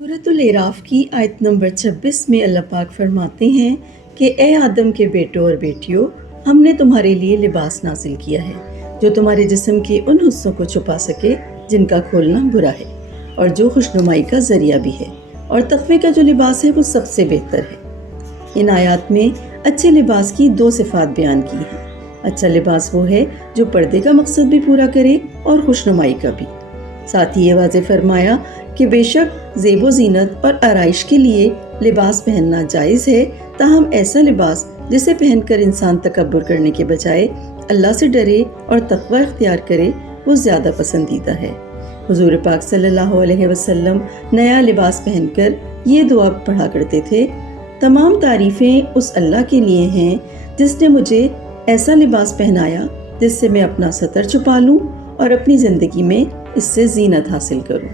सूरत अल-अराफ की आयत नंबर 26 में अल्लाह पाक फरमाते हैं कि ए आदम के बेटों और बेटियों, हमने तुम्हारे लिए लिबास नाजिल किया है जो तुम्हारे जिस्म के उन हिस्सों को छुपा सके जिनका खोलना बुरा है, और जो खुशनुमाई का जरिया भी है, और तक़वे का जो लिबास है वो सबसे बेहतर है। इन आयात में अच्छे लिबास की दो सिफात बयान की हैं। अच्छा लिबास वो है जो पर्दे का मकसद भी पूरा करे और खुशनुमाई का भी। साथ ही ये वाज़ेह फरमाया कि बेशक ज़ेबो ज़ीनत और आराइश के लिए लिबास पहनना जायज़ है, ताहम ऐसा लिबास जिसे पहनकर इंसान तकब्बुर करने के बजाय अल्लाह से डरे और तक़वा इख्तियार करे वो ज़्यादा पसंदीदा है। हुज़ूर पाक सल्लल्लाहु अलैहि वसल्लम नया लिबास पहनकर ये दुआ पढ़ा करते थे, तमाम तारीफ़ें उस अल्लाह के लिए हैं जिसने मुझे ऐसा लिबास पहनाया जिससे मैं अपना सतर छुपा लूँ और अपनी ज़िंदगी में इससे ज़ीनत हासिल करूँ।